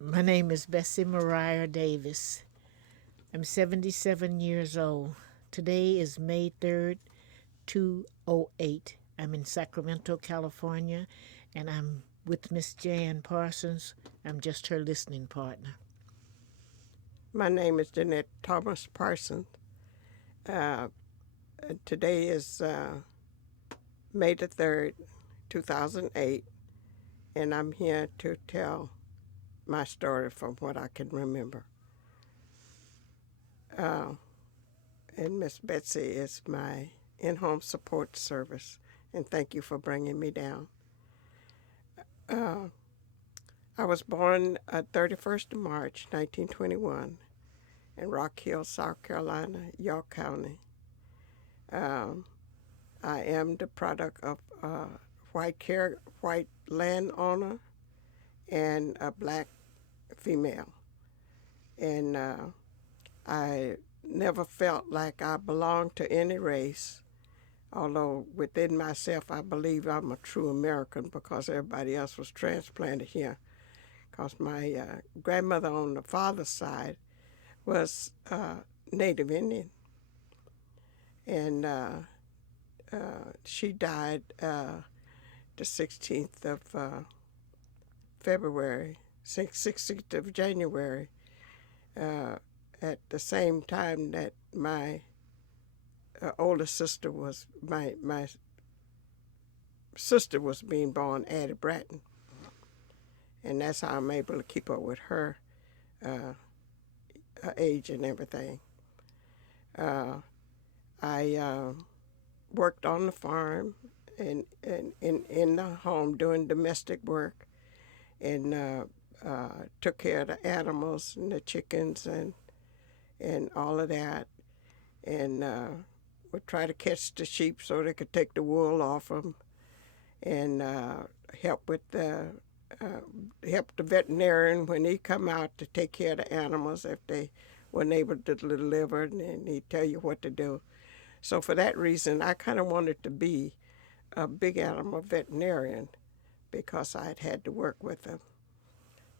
My name is Bessie Davis. I'm 77 years old. Today is May 3rd, 2008. I'm in Sacramento, California, and I'm with Miss Jan Parsons. I'm just her listening partner. My name is Jeanette Thomas Parsons. Uh, Today is May the 3rd, 2008, and I'm here to tell my story from what I can remember. Uh, and Miss Betsy is my in-home support service, and thank you for bringing me down. Uh, I was born 31st of March, 1921, in Rock Hill, South Carolina, York County. Um, I am the product of white landowner and a black female, and I never felt like I belonged to any race. Although within myself, I believe I'm a true American because everybody else was transplanted here. Because my grandmother on the father's side was Native Indian, and she died the 16th of February, 16th of January, uh, at the same time that my older sister was, my sister was being born, Addie Bratton. And that's how I'm able to keep up with her uh, age and everything. Uh, I worked on the farm and in the home doing domestic work, and took care of the animals and the chickens and all of that, and would try to catch the sheep so they could take the wool off them, and help with the help the veterinarian when he come out to take care of the animals if they weren't able to deliver, and he'd tell you what to do. So for that reason, I kind of wanted to be a big animal veterinarian because I'd had to work with them.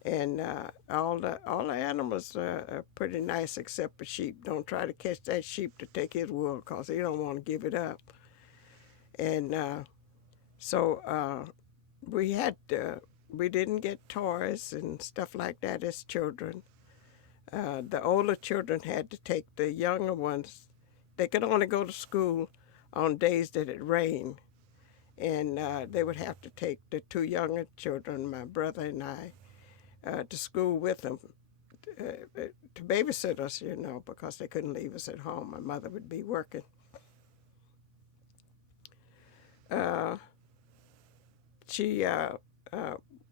And all the animals are pretty nice except for sheep. Don't try to catch that sheep to take his wool because he don't want to give it up. And so we had we didn't get toys and stuff like that as children. The older children had to take the younger ones. They could only go to school on days that it rained, and they would have to take the two younger children, my brother and I, to school with them to babysit us, because they couldn't leave us at home. My mother would be working. Uh, she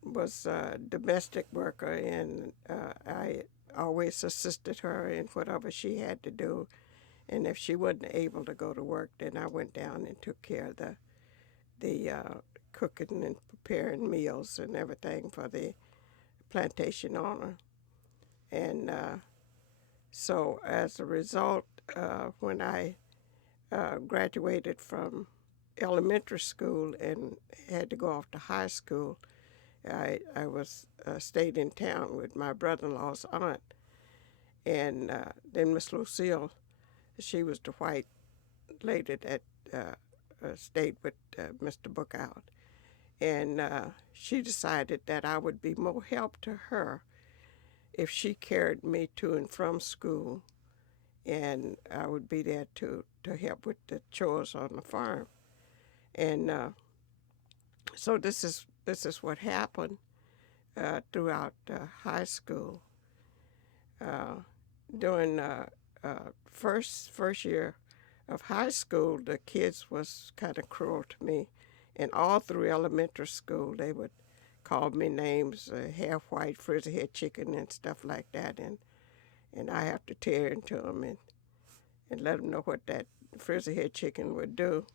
was a domestic worker, and I always assisted her in whatever she had to do. And if she wasn't able to go to work, then I went down and took care of the cooking and preparing meals and everything for the plantation owner. And so as a result, when I graduated from elementary school and had to go off to high school, I was stayed in town with my brother-in-law's aunt, and then Miss Lucille, she was the white lady that stayed with Mr. Bookout, and she decided that I would be more help to her if she carried me to and from school, and I would be there to help with the chores on the farm. And so this is what happened throughout high school. Uh, During first year of high school, the kids was kind of cruel to me, and all through elementary school they would call me names, half white, frizzy head chicken, and stuff like that, and I have to tear into them and let them know what that frizzy head chicken would do.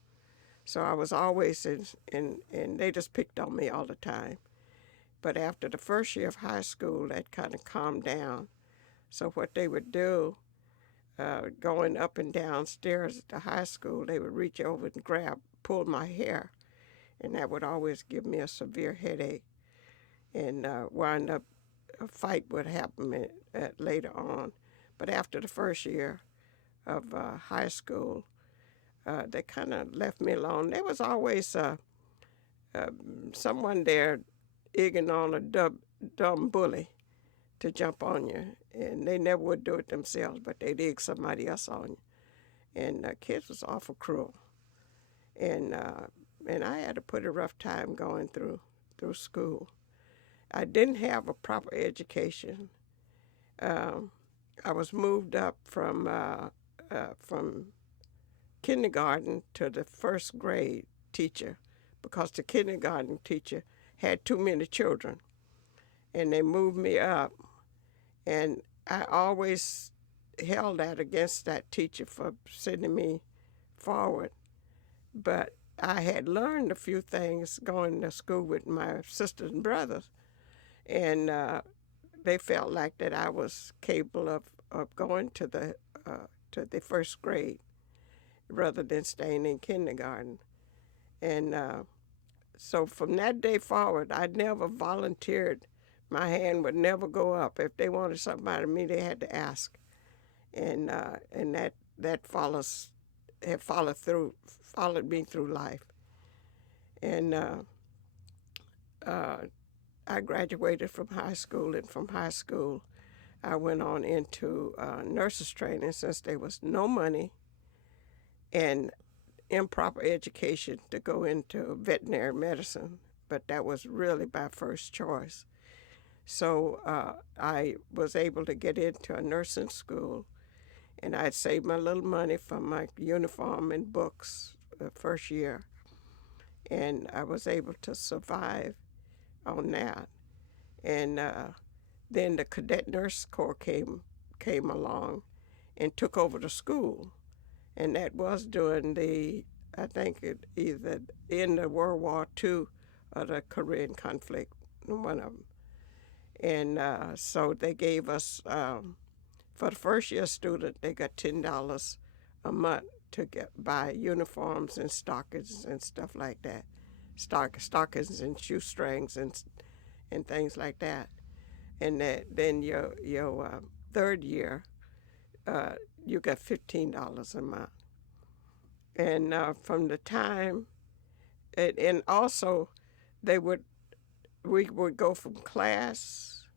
So I was always and they just picked on me all the time. But after the first year of high school, that kind of calmed down. So what they would do, going up and down stairs at the high school, they would reach over and pull my hair, and that would always give me a severe headache, and wind up a fight would happen later on. But after the first year of high school, they kind of left me alone. There was always someone there egging on a dumb bully to jump on you, and they never would do it themselves, but they'd egg somebody else on you. And kids was awful cruel, and I had to put a rough time going through school. I didn't have a proper education. I was moved up from kindergarten to the first grade teacher because the kindergarten teacher had too many children, and they moved me up. And I always held that against that teacher for sending me forward. But I had learned a few things going to school with my sisters and brothers, and they felt like that I was capable of going to the first grade rather than staying in kindergarten. And so from that day forward, I never volunteered. My hand would never go up. If they wanted something out of me, they had to ask. And that followed me through life. And I graduated from high school, and from high school, I went on into nurses training since there was no money and improper education to go into veterinary medicine, but that was really my first choice. So I was able to get into a nursing school, and I'd saved my little money from my uniform and books the first year, and I was able to survive on that. And then the cadet nurse corps came along and took over the school, and that was during I think either in the World War II or the Korean conflict, one of them. And so they gave us, for the first year student, they got $10 a month to buy uniforms and stockings and stuff like that, stockings and shoestrings and things like that. And then your third year, you got $15 a month. And from the time, and also we would go from class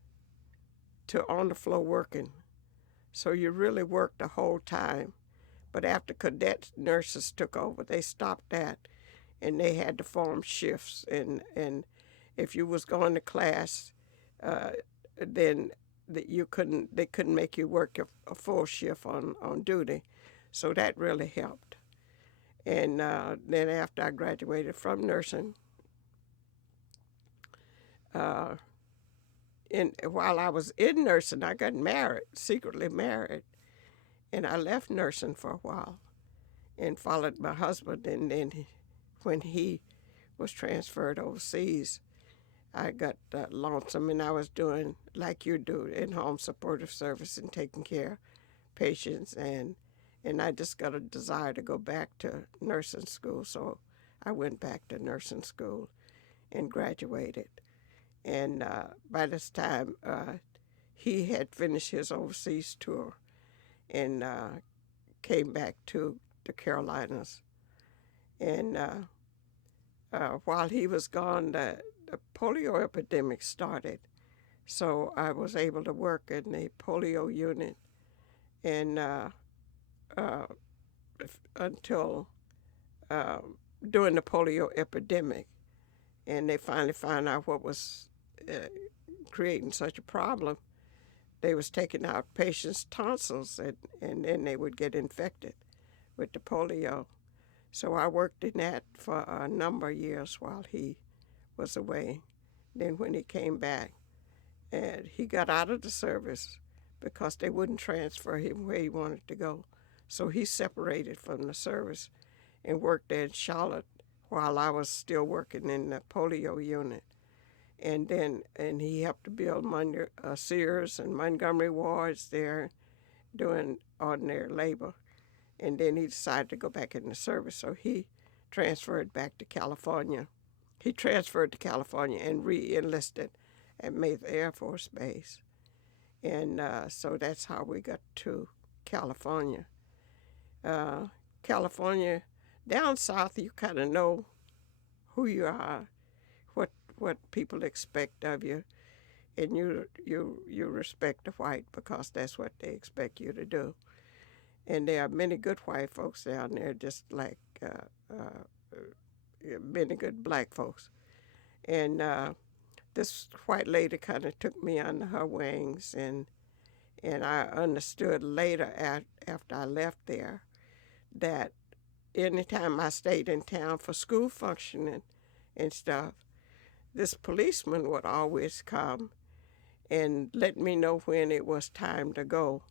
to on the floor working. So you really worked the whole time. But after cadet nurses took over, they stopped that, and they had to form shifts. And if you was going to class, then they couldn't make you work a full shift on duty. So that really helped. And then after I graduated from nursing, while I was in nursing, I got married, secretly married, and I left nursing for a while and followed my husband. And then when he was transferred overseas, I got lonesome, and I was doing like you do, in-home supportive service and taking care of patients, and I just got a desire to go back to nursing school, so I went back to nursing school and graduated. And by this time, he had finished his overseas tour and came back to the Carolinas. And while he was gone, the polio epidemic started. So I was able to work in the polio unit and until during the polio epidemic. And they finally found out what was creating such a problem. They was taking out patients' tonsils, and then they would get infected with the polio. So I worked in that for a number of years while he was away. Then when he came back, and he got out of the service because they wouldn't transfer him where he wanted to go. So he separated from the service and worked there in Charlotte while I was still working in the polio unit. And he helped to build Sears and Montgomery wards there doing ordinary labor. And then he decided to go back in the service, so he transferred back to California. He transferred to California and re-enlisted at Mather Air Force Base. And so that's how we got to California. California, down south, you kind of know who you are, what people expect of you, and you respect the white because that's what they expect you to do. And there are many good white folks down there, just like many good black folks. And this white lady kind of took me under her wings, and I understood later after I left there that anytime I stayed in town for school functioning and stuff, this policeman would always come and let me know when it was time to go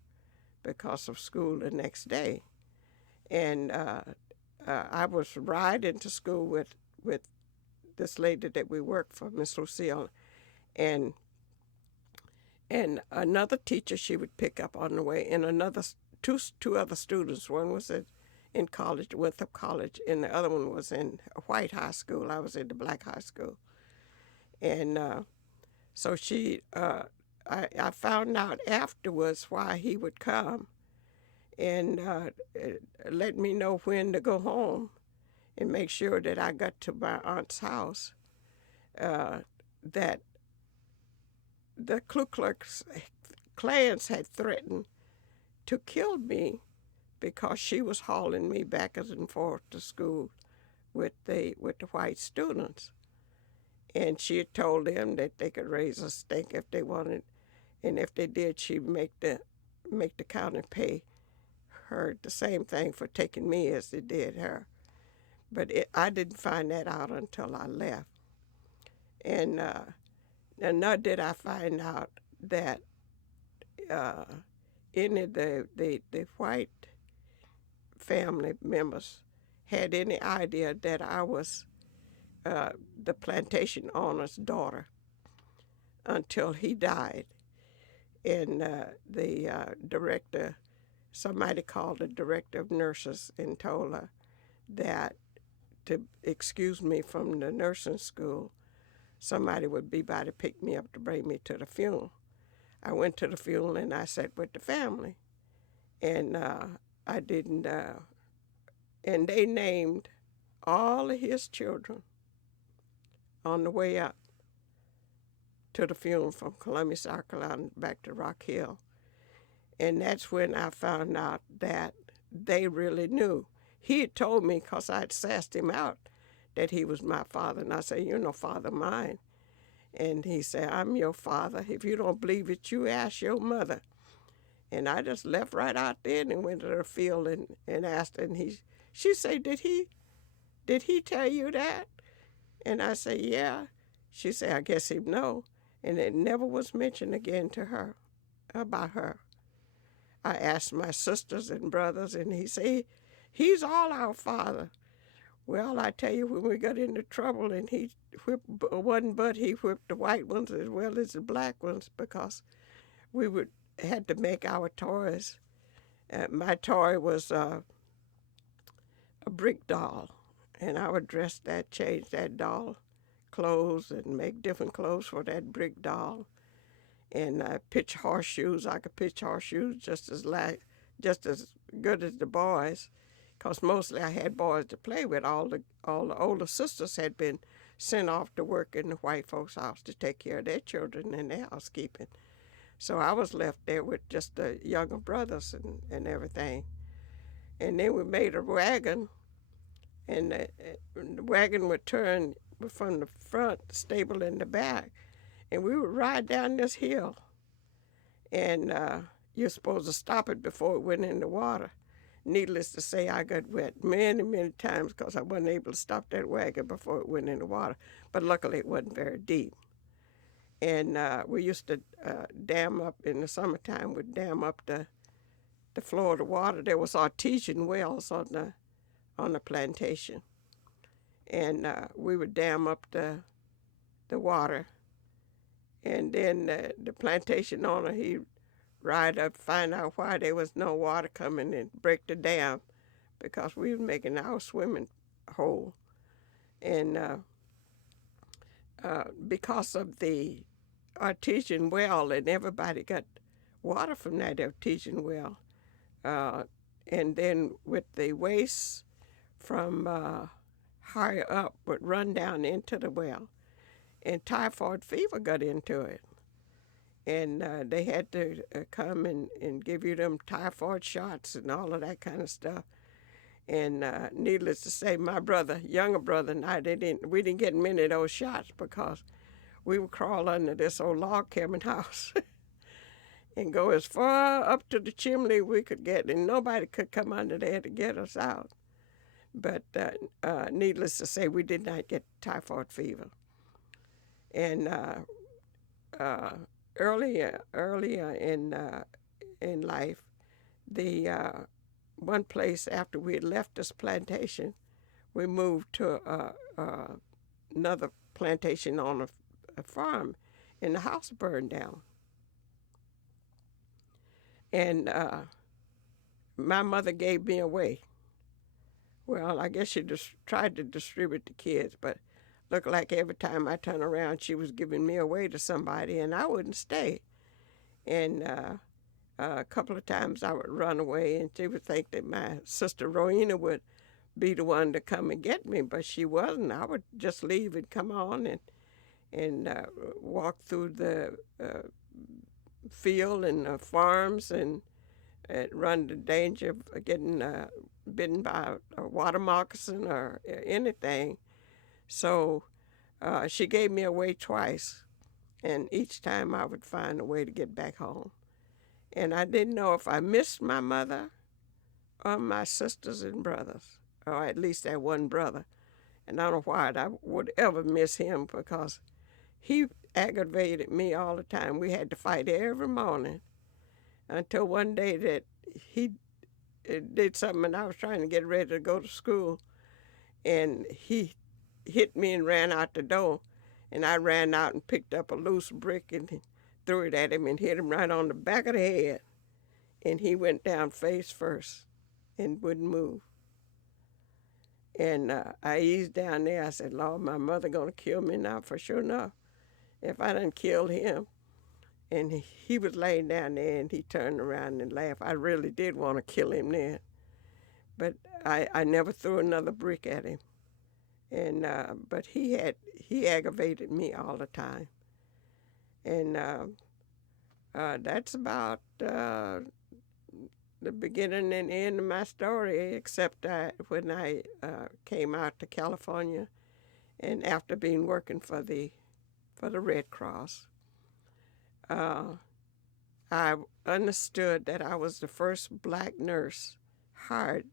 because of school the next day. And I was riding to school with this lady that we worked for, Miss Lucille, and another teacher she would pick up on the way, and two other students. One was in college, Winthrop College, and the other one was in a white high school. I was in the black high school. And so I found out afterwards why he would come and let me know when to go home and make sure that I got to my aunt's house, that the Ku Klux Klans had threatened to kill me because she was hauling me back and forth to school with the white students. And she had told them that they could raise a stake if they wanted, and if they did, she'd make the county pay her the same thing for taking me as they did her. But I didn't find that out until I left. And nor did I find out that any of the white family members had any idea that I was the plantation owner's daughter until he died. And the director, somebody called the director of nurses and told her that to excuse me from the nursing school, somebody would be by to pick me up to bring me to the funeral. I went to the funeral and I sat with the family. And I didn't, and they named all of his children on the way up to the funeral from Columbia, South Carolina, back to Rock Hill. And that's when I found out that they really knew. He had told me, because I had sassed him out, that he was my father. And I said, "You're no father of mine." And he said, "I'm your father. If you don't believe it, you ask your mother." And I just left right out there and went to the field and asked her. And she said, did he tell you that? And I said, "Yeah." She said, "I guess he'd know." And it never was mentioned again to her, about her. I asked my sisters and brothers, and he said, "He's all our father." Well, I tell you, when we got into trouble and he whipped one butt, he whipped the white ones as well as the black ones, because we had to make our toys. My toy was a brick doll, and I would dress that, change that doll clothes, and make different clothes for that brick doll. And pitch horseshoes. I could pitch horseshoes just as good as the boys, because mostly I had boys to play with. All the older sisters had been sent off to work in the white folks' house to take care of their children and their housekeeping. So I was left there with just the younger brothers and everything. And then we made a wagon, and the wagon would turn from the front, stable in the back, and we would ride down this hill. And you're supposed to stop it before it went in the water. Needless to say, I got wet many, many times because I wasn't able to stop that wagon before it went in the water. But luckily, it wasn't very deep. And we used to dam up in the summertime. We'd dam up the floor of the water. There was artesian wells on the plantation, and we would dam up the water. And then the plantation owner, he'd ride up, find out why there was no water coming, and break the dam, because we were making our swimming hole. And because of the artesian well, and everybody got water from that artesian well. Uh, and then with the waste from higher up would run down into the well, and typhoid fever got into it. And they had to come and give you them typhoid shots and all of that kind of stuff. And needless to say, my brother, younger brother, and I, we didn't get many of those shots because we would crawl under this old log cabin house and go as far up to the chimney we could get, and nobody could come under there to get us out. But needless to say, we did not get typhoid fever. And earlier in life, the one place after we had left this plantation, we moved to another plantation on a farm, and the house burned down. And my mother gave me away. Well, I guess she just tried to distribute the kids, but looked like every time I turned around, she was giving me away to somebody, and I wouldn't stay. And a couple of times I would run away, and she would think that my sister Rowena would be the one to come and get me, but she wasn't. I would just leave and come on and walk through the field and farms and run the danger of getting bitten by a water moccasin or anything. So she gave me away twice, and each time I would find a way to get back home. And I didn't know if I missed my mother or my sisters and brothers, or at least that one brother. And I don't know why I would ever miss him, because he aggravated me all the time. We had to fight every morning until one day that he did something, and I was trying to get ready to go to school, and he hit me and ran out the door, and I ran out and picked up a loose brick and threw it at him and hit him right on the back of the head, and he went down face first and wouldn't move. And I eased down there. I said, Lord, my mother going to kill me now for sure enough if I done killed him. And he was laying down there, and he turned around and laughed. I really did want to kill him then, but I never threw another brick at him. And but he aggravated me all the time. And that's about the beginning and end of my story, except when I came out to California, and after being working for the Red Cross, I understood that I was the first black nurse hired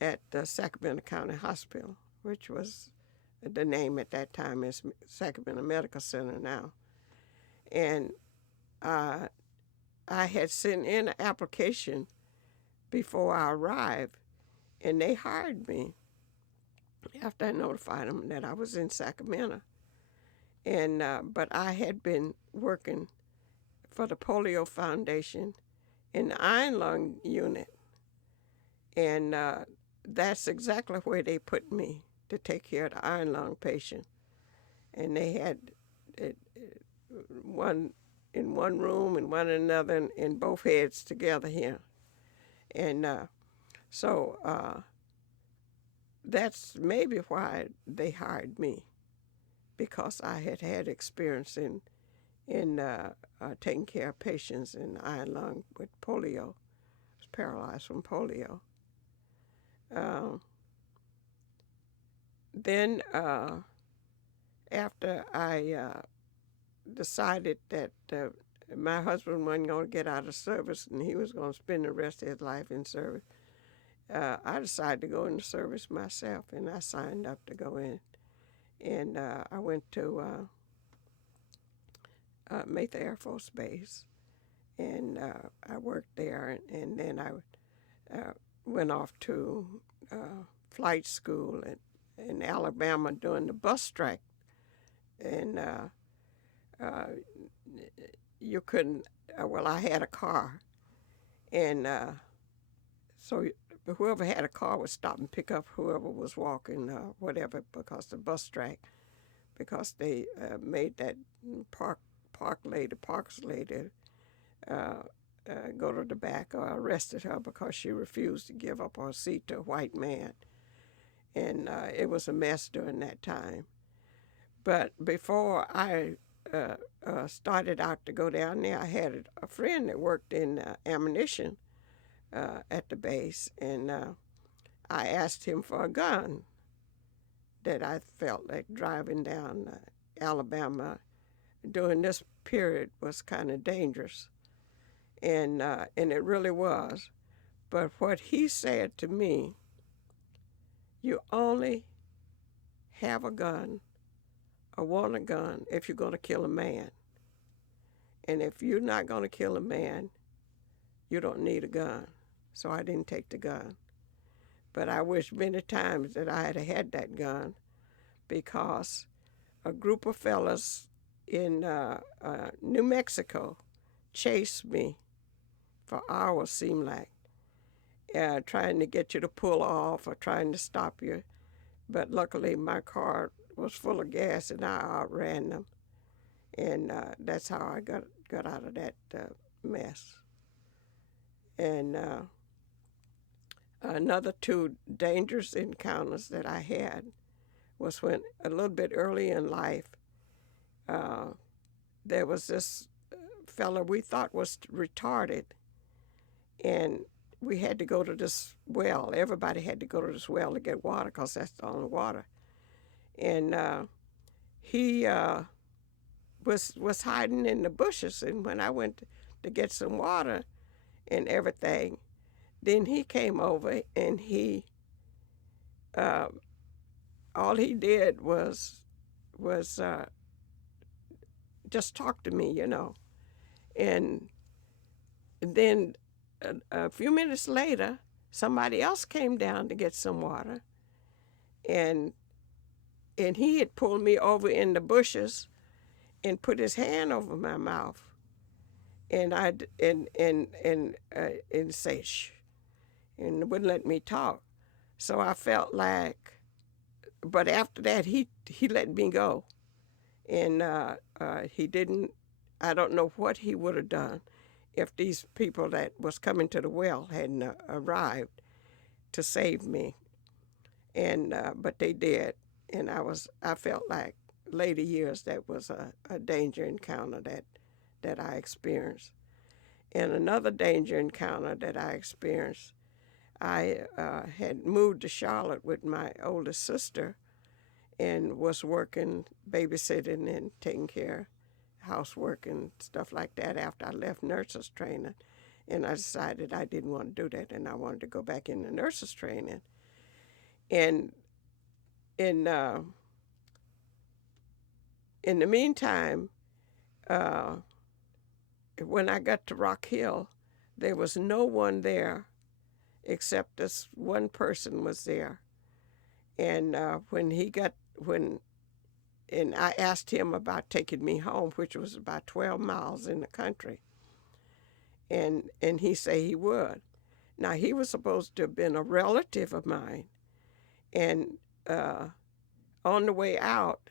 at the Sacramento County Hospital, which was the name at that time is Sacramento Medical Center now. And I had sent in an application before I arrived, and they hired me after I notified them that I was in Sacramento. And but I had been working for the Polio Foundation in the iron lung unit, and that's exactly where they put me to take care of the iron lung patient. And they had one in one room and one in another, and both heads together here. And so that's maybe why they hired me, because I had had experience in taking care of patients in iron lung with polio. I was paralyzed from polio. Then after I decided that my husband wasn't going to get out of service and he was going to spend the rest of his life in service, I decided to go into service myself, and I signed up to go in. And I went to Mather Air Force Base, and I worked there, and then I went off to flight school in Alabama during the bus strike. And you couldn't, well, I had a car, and so whoever had a car would stop and pick up whoever was walking, whatever, because the bus strike, because they made that Parks lady, uh, go to the back or arrested her because she refused to give up her seat to a white man. And it was a mess during that time. But before I started out to go down there, I had a friend that worked in ammunition at the base, and I asked him for a gun that I felt like driving down Alabama during this period was kind of dangerous, and it really was. But what he said to me, you only have a gun or want a gun if you're going to kill a man. And if you're not going to kill a man, you don't need a gun. So I didn't take the gun. But I wish many times that I had that gun, because a group of fellas in New Mexico chased me for hours, seemed like, trying to get you to pull off or trying to stop you. But luckily my car was full of gas and I outran them. And that's how I got out of that mess. And another two dangerous encounters that I had was when, a little bit early in life, there was this fella we thought was retarded, and we had to go to this well. Everybody had to go to this well to get water because that's the only water. And he was hiding in the bushes, and when I went to get some water and everything, then he came over and he all he did was just talk to me, and then a few minutes later, somebody else came down to get some water, and he had pulled me over in the bushes and put his hand over my mouth, and say shh, and wouldn't let me talk. So I felt like, but after that he let me go, and he didn't. I don't know what he would have done if these people that was coming to the well hadn't arrived to save me, and but they did, and I felt like later years that was a danger encounter that I experienced. And another danger encounter that I experienced, I had moved to Charlotte with my oldest sister and was working, babysitting and taking care of housework and stuff like that after I left nurses training. And I decided I didn't want to do that, and I wanted to go back into nurses training. And in the meantime, when I got to Rock Hill, there was no one there except this one person was there. And and I asked him about taking me home, which was about 12 miles in the country. And he said he would. Now, he was supposed to have been a relative of mine. And on the way out,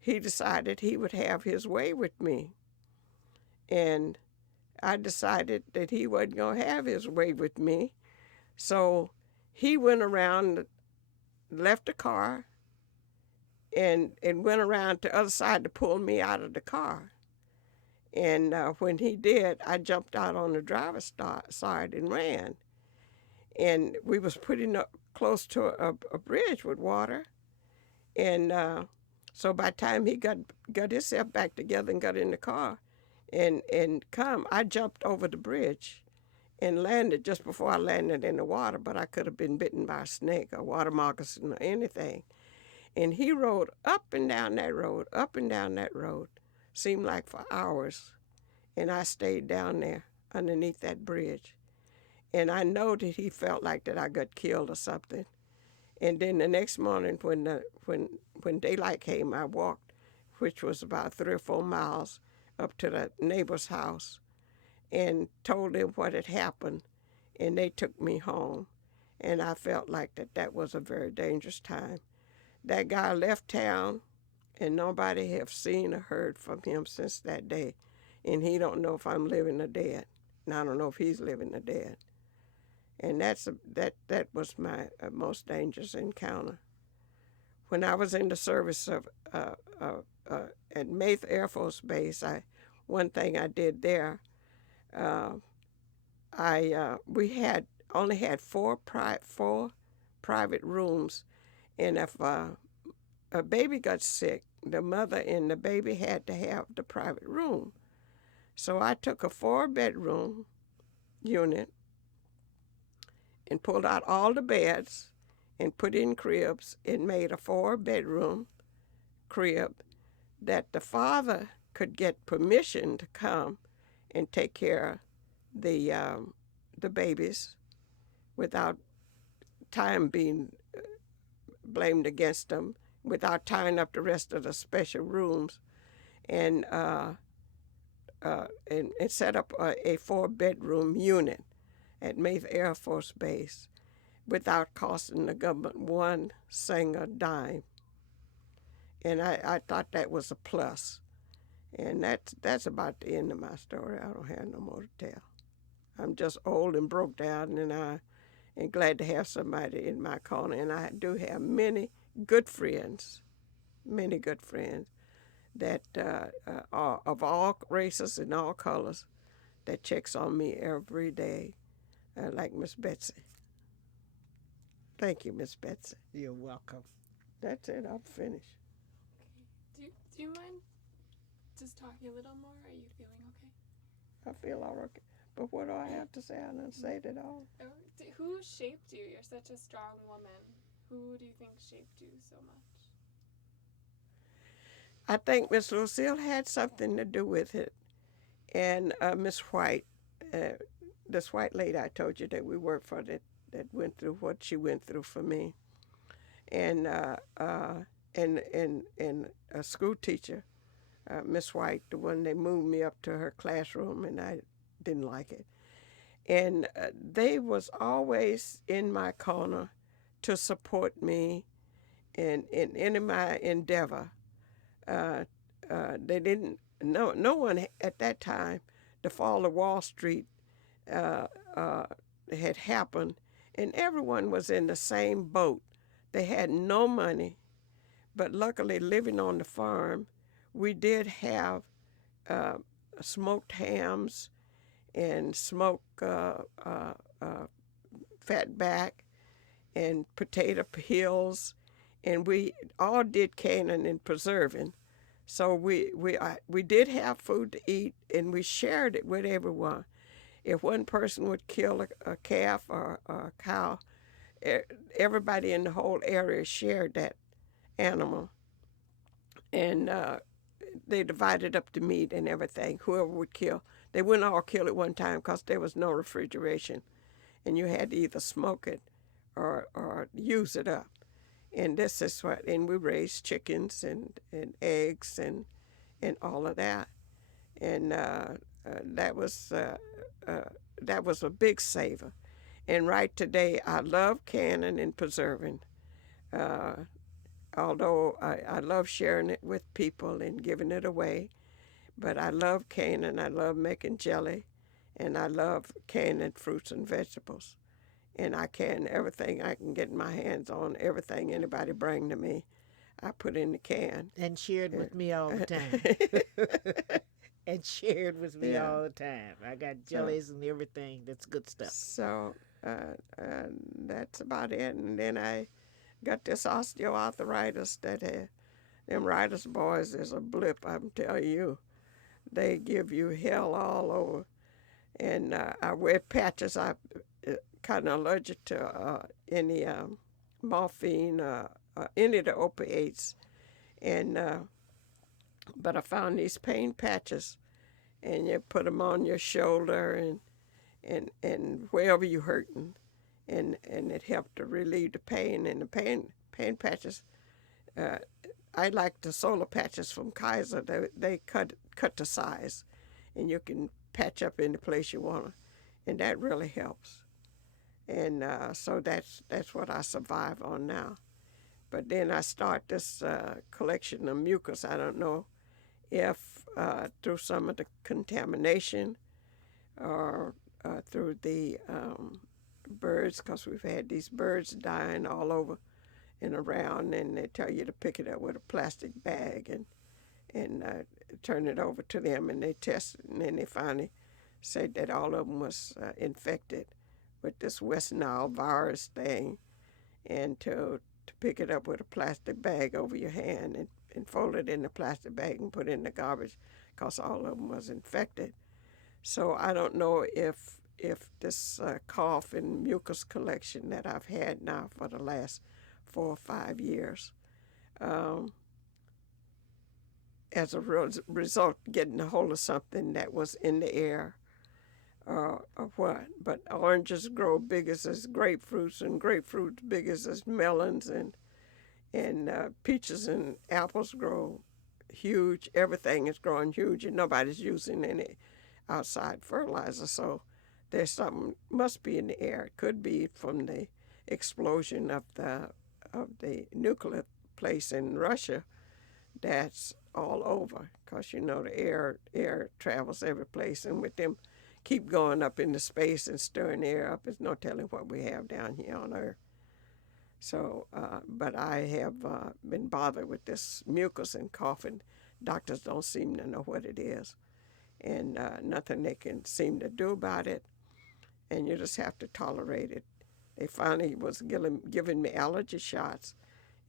he decided he would have his way with me. And I decided that he wasn't going to have his way with me. So he went around, left the car, and went around to the other side to pull me out of the car. And when he did, I jumped out on the driver's side and ran. And we was pretty close to a bridge with water. And so by the time he got himself back together and got in the car and I jumped over the bridge and landed just before I landed in the water, but I could have been bitten by a snake or water moccasin or anything. And he rode up and down that road, seemed like for hours. And I stayed down there underneath that bridge. And I know that he felt like that I got killed or something. And then the next morning when daylight came, I walked, which was about 3 or 4 miles, up to the neighbor's house and told them what had happened. And they took me home. And I felt like that was a very dangerous time. That guy left town and nobody have seen or heard from him since that day. And he don't know if I'm living or dead, and I don't know if he's living or dead. And that was my most dangerous encounter. When I was in the service of at Maith Air Force Base, one thing I did there, we had only had four private rooms, and if a baby got sick, the mother and the baby had to have the private room. So I took a 4-bedroom unit and pulled out all the beds and put in cribs and made a 4-bedroom crib that the father could get permission to come and take care of the babies without time being blamed against them, without tying up the rest of the special rooms, and set up a 4-bedroom unit at Maith Air Force Base without costing the government one single dime. And I thought that was a plus. And that's about the end of my story. I don't have no more to tell. I'm just old and broke down, and I am glad to have somebody in my corner. And I do have many good friends that are of all races and all colors that checks on me every day, like Miss Betsy. Thank you, Miss Betsy. You're welcome. That's it. I'm finished. Okay. Do you mind just talking a little more? Are you feeling okay? I feel all okay. But what do I have to say? I didn't say it at all. Who shaped you? You're such a strong woman. Who do you think shaped you so much? I think Miss Lucille had something to do with it. And Miss White, this white lady I told you that we worked for, that went through what she went through for me. And a school teacher, Miss White, the one that moved me up to her classroom, and I didn't like it. And they was always in my corner to support me in my endeavor. They didn't, no one at that time, the fall of Wall Street had happened, and everyone was in the same boat. They had no money, but luckily living on the farm, we did have smoked hams and smoked fatback and potato peels, and we all did canning and preserving. So we did have food to eat, and we shared it with everyone. If one person would kill a calf or a cow, everybody in the whole area shared that animal. And they divided up the meat and everything, whoever would kill. They wouldn't all kill at one time because there was no refrigeration. And you had to either smoke it or use it up. And this is what, and we raised chickens and eggs and all of that. And that was a big saver. And right today, I love canning and preserving. Although I love sharing it with people and giving it away. But I love canning, I love making jelly, and I love canning fruits and vegetables. And I can everything I can get my hands on, everything anybody bring to me, I put in the can. And shared with me all the time. And shared with me all the time. I got jellies and everything. That's good stuff. So that's about it. And then I got this osteoarthritis that them writers boys is a blip, I'm telling you. They give you hell all over. And I wear patches. I'm kind of allergic to any morphine, any of the opiates. And but I found these pain patches, and you put them on your shoulder and wherever you're hurting, and it helped to relieve the pain. And the pain patches, I like the solar patches from Kaiser. They cut to size, and you can patch up in the place you want to, and that really helps. And so that's what I survive on now. But then I start this collection of mucus. I don't know if through some of the contamination or through the birds, because we've had these birds dying all over and around, and they tell you to pick it up with a plastic bag and turn it over to them, and they test it, and then they finally said that all of them was infected with this West Nile virus thing, and to pick it up with a plastic bag over your hand and fold it in the plastic bag and put it in the garbage, because all of them was infected. So I don't know if this cough and mucus collection that I've had now for the last 4 or 5 years, as a result, getting a hold of something that was in the air or what. But oranges grow big as grapefruits, and grapefruits big as melons, and peaches and apples grow huge. Everything is growing huge, and nobody's using any outside fertilizer. So there's something must be in the air. It could be from the explosion of the nuclear place in Russia. That's all over, because the air travels every place, and with them keep going up into space and stirring the air up, there's no telling what we have down here on Earth. So, but I have been bothered with this mucus and coughing. Doctors don't seem to know what it is, and nothing they can seem to do about it, and you just have to tolerate it. They finally was giving me allergy shots,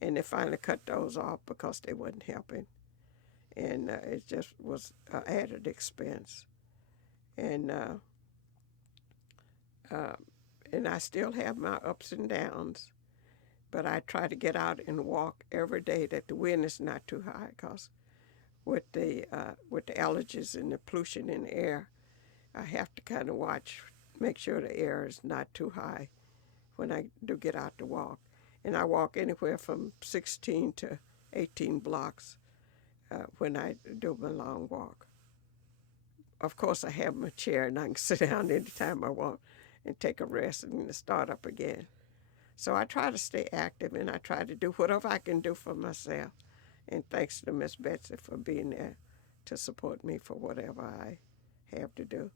and they finally cut those off because they wasn't helping, and it just was an added expense. And I still have my ups and downs, but I try to get out and walk every day that the wind is not too high, because with the allergies and the pollution in the air, I have to kind of make sure the air is not too high when I do get out to walk. And I walk anywhere from 16 to 18 blocks when I do my long walk. Of course, I have my chair, and I can sit down anytime I want and take a rest and start up again. So I try to stay active, and I try to do whatever I can do for myself. And thanks to Miss Betsy for being there to support me for whatever I have to do.